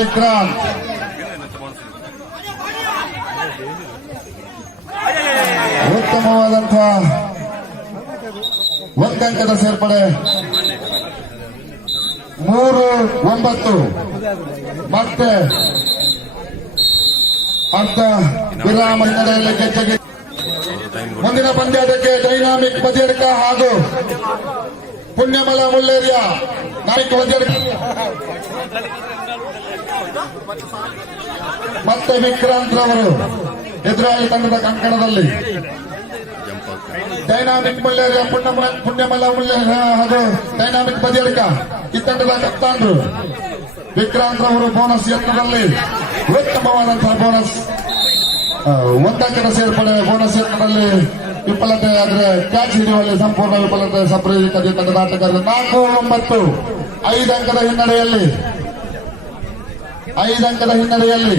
ವಿಕ್ರಾಂತ್ ಉತ್ತಮವಾದಂತಹ ಒಂದಂಕದ ಸೇರ್ಪಡೆ 3-9 ಮತ್ತೆ ಅರ್ಧ ವಿರಾಮ ಹಿನ್ನೆಲೆಯಲ್ಲಿ ಗೆಜ್ಜೆಗೆ ಮುಂದಿನ ಪಂದ್ಯಕ್ಕೆ ಡೈನಾಮಿಕ್ ಬದಿಯಡ್ಕ ಹಾಗೂ ಪುಣ್ಯಮಲ ಮುಳ್ಳೇರಿಯ ನಾಯಕ ಬದಿಯಡ್ಕ ಮತ್ತೆ ವಿಕ್ರಾಂತ್ ರವರು ಎದುರಾಳಿ ತಂಡದ ಕಂಕಣದಲ್ಲಿ ಡೈನಾಮಿಕ್ ಮುಳ್ಳೇರಿಯ ಪುಣ್ಯಮಲ ಮುಳ್ಳೇರಿಯ ಹಾಗೂ ಡೈನಾಮಿಕ್ ಬದಿಯಡ್ಕ ಈ ತಂಡದ ಕಪ್ತಾನರು ವಿಕ್ರಾಂತ್ ರವರು ಬೋನಸ್ ಯತ್ನದಲ್ಲಿ ಉತ್ತಮವಾದಂತಹ ಬೋನಸ್ ಒಂದಂಕದ ಸೇರ್ಪಡೆ ಬೋನಸ್ ಯತ್ನದಲ್ಲಿ ವಿಫಲತೆ ಆದರೆ ಕ್ಯಾಚ್ ಹಿಡಿಯುವಲ್ಲಿ ಸಂಪೂರ್ಣ ವಿಫಲತೆ ಸಪ್ರೇಟ್ ತಂಡದ ಆಟಗಾರರು 4-9 5 ಅಂಕದ ಹಿನ್ನಡೆಯಲ್ಲಿ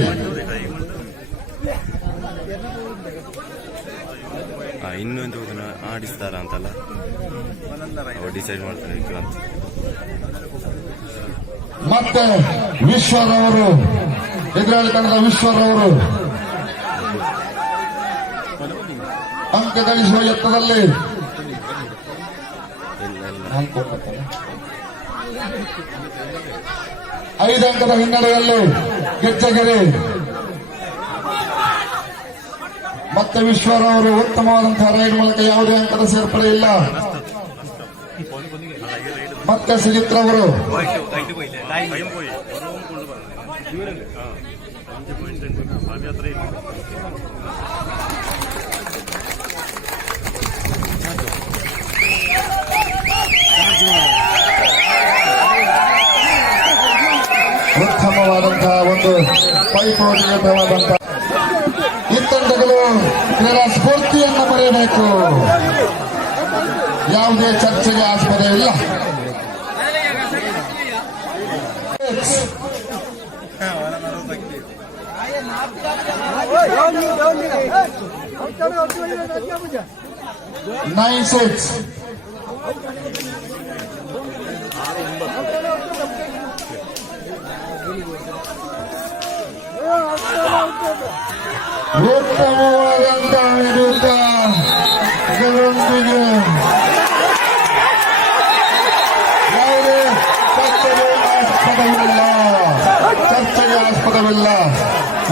ಇನ್ನೊಂದು ಆಡಿಸ್ತಾರ ಅಂತಲ್ಲ ಡಿಸೈಡ್ ಮಾಡ್ತಾರೆ ವಿಕ್ರಾಂತ್. ಮತ್ತೆ ವಿಶ್ವರವರು ಎದುರಾಳಿ ತಂಡದ ವಿಶ್ವರವರು ಅಂಕ ಗಳಿಸುವ ಯತ್ನದಲ್ಲಿ 5 ಅಂಕದ ಹಿನ್ನಡೆಯಲ್ಲಿ ಗೆಜ್ಜೆಗೆರೆ ಮತ್ತೆ ವಿಶ್ವರವರು ಉತ್ತಮವಾದಂತಹ ರೈಡ್ ಮೂಲಕ ಯಾವುದೇ ಅಂಕದ ಸೇರ್ಪಡೆ ಇಲ್ಲ. ಮತ್ತೆ ಸುಜಿತ್ರವರು ಉತ್ತಮವಾದಂತಹ ಒಂದು ಪೈಪೋಟಿಯುತವಾದಂತಹ ಈ ತಂಡಗಳು ಕ್ರೀಡಾ ಸ್ಫೂರ್ತಿಯನ್ನು ಬರೆಯಬೇಕು. ಯಾವುದೇ ಚರ್ಚೆಗೆ ಆಸ್ಪದ ಇಲ್ಲ. ನೈನ್ ಸಿಕ್ಸ್ ಉತ್ತಮವಾದಂತಹ ವಿರುದ್ಧ ಗೆಲುವಿಗೆ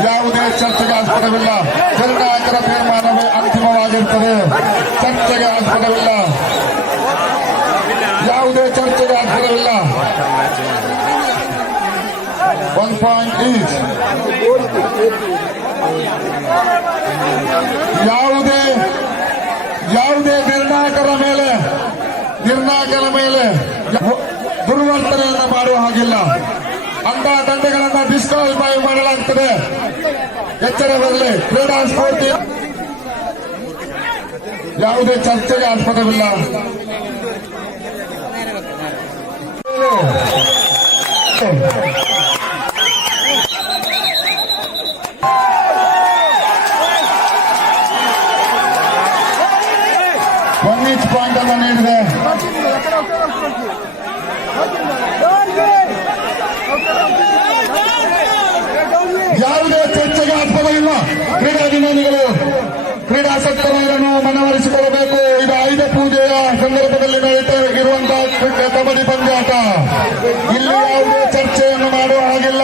ಯಾವುದೇ ಚರ್ಚೆಗೆ ಆಸ್ಪದವಿಲ್ಲ. ನಿರ್ಣಾಯಕರ ತೀರ್ಮಾನವೇ ಅಂತಿಮವಾಗಿರುತ್ತದೆ. ಚರ್ಚೆಗೆ ಆಸ್ಪದವಿಲ್ಲ. ಯಾವುದೇ ಚರ್ಚೆಗೆ ಆಸ್ಪದವಿಲ್ಲ. 1 ಪಾಯಿಂಟ್ ಈಚ್. ಯಾವುದೇ ನಿರ್ಣಾಯಕರ ಮೇಲೆ ದುರ್ವರ್ತನೆಯನ್ನು ಮಾಡುವ ಹಾಗಿಲ್ಲ. ಅಂತಹ ತಂಡಗಳನ್ನು ಡಿಸ್ಕ್ವಾಲಿಫೈ ಮಾಡಲಾಗುತ್ತದೆ. ಎಚ್ಚರ ಬರಲಿ. ಕ್ರೀಡಾ ಸ್ಫೂರ್ತಿ ಯಾವುದೇ ಚರ್ಚೆಗೆ ಆಸ್ಪದವಿಲ್ಲ. ಈಚ್ ಪಾಯಿಂಟ್ ಅನ್ನು ನೀಡಿದೆ. ಯಾವುದೇ ಚರ್ಚೆಗೆ ಆಸ್ಪದವಿಲ್ಲ. ಕ್ರೀಡಾಭಿಮಾನಿಗಳು ಕ್ರೀಡಾಸಕ್ತರನ್ನು ಮನವೊಲಿಸಿಕೊಳ್ಳಬೇಕು. ಇದು ಆಯುಧ ಪೂಜೆಯ ಸಂದರ್ಭದಲ್ಲಿ ನಡೆಯುತ್ತಿರುವಂತಹ ಕಬಡ್ಡಿ ಪಂದ್ಯಾಟ. ಇಲ್ಲಿ ಯಾವುದೇ ಚರ್ಚೆಯನ್ನು ಮಾಡುವ ಹಾಗಿಲ್ಲ.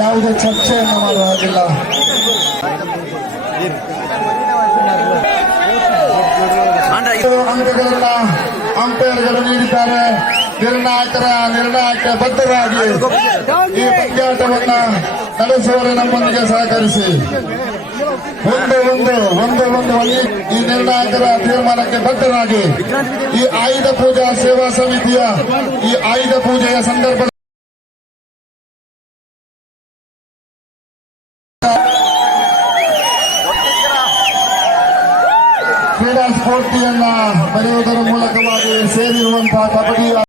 ಯಾವುದೇ ಚರ್ಚೆಯನ್ನು ಮಾಡುವ ಹಾಗಿಲ್ಲ. ಅಂಕಗಳನ್ನ ಅಂಪೈರ್ಗಳು ನೀಡಿದ್ದಾರೆ. ನಿರ್ಣಾಯಕ ಬದ್ಧರಾಗಿ ಈ ಪಂದ್ಯಾಟವನ್ನ ನಡೆಸುವವರು ನಮ್ಮೊಂದಿಗೆ ಸಹಕರಿಸಿ. ಒಂದು ಈ ನಿರ್ಣಾಯಕರ ತೀರ್ಮಾನಕ್ಕೆ ಬದ್ಧರಾಗಿ ಈ ಆಯುಧ ಪೂಜಾ ಸೇವಾ ಸಮಿತಿಯ ಈ ಆಯುಧ ಪೂಜೆಯ ಸಂದರ್ಭ ಕ್ರೀಡಾ ಸ್ಫೂರ್ತಿಯನ್ನ ಬರೆಯುವುದರ ಮೂಲಕವಾಗಿ ಸೇರಿರುವಂತಹ ಕಬಡ್ಡಿ